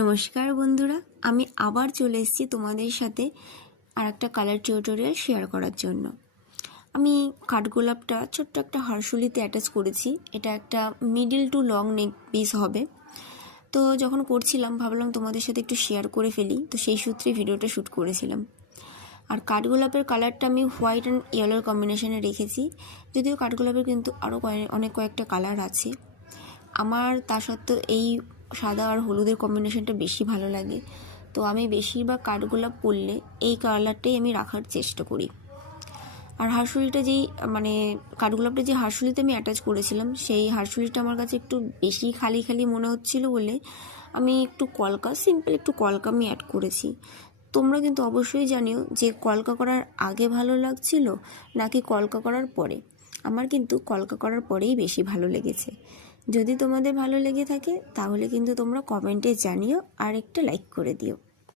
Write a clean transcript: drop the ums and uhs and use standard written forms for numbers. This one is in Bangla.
নমস্কার বন্ধুরা, আমি আবার চলে এসেছি তোমাদের সাথে আর একটা কালার টিউটোরিয়াল শেয়ার করার জন্য। আমি কাঠগোলাপটা ছোট্ট একটা হারশুলিতে অ্যাটাচ করেছি। এটা একটা middle to long neck piece হবে। তো যখন করছিলাম ভাবলাম তোমাদের সাথে একটু শেয়ার করে ফেলি, তো সেই সূত্রে ভিডিওটা শ্যুট করেছিলাম। আর কাঠগোলাপের কালারটা আমি হোয়াইট অ্যান্ড ইয়েলোর কম্বিনেশনে রেখেছি, যদিও কাঠগোলাপের কিন্তু আরও অনেক কয়েকটা কালার আছে। আমার তা সত্ত্বেও এই সাদা আর হলুদের কম্বিনেশনটা বেশি ভালো লাগে, তো আমি বেশিরভাগ কাঠগোলাপ পরলে এই কালারটাই আমি রাখার চেষ্টা করি। আর হারশুলিটা কাঠগোলাপটা যে হারশুলিতে আমি অ্যাটাচ করেছিলাম, সেই হারশুলিটা আমার কাছে একটু বেশি খালি খালি মনে হচ্ছিলো বলে আমি একটু সিম্পল একটু কলকা আমি অ্যাড করেছি। তোমরা কিন্তু অবশ্যই জানিও যে কলকা করার আগে ভালো লাগছিল নাকি কলকা করার পরে। আমার কিন্তু কলকা করার পরেই বেশি ভালো লেগেছে। যদি তোমাদের ভালো লেগে থাকে তাহলে কিন্তু তোমরা কমেন্টে জানিও আর একটা লাইক করে দিও।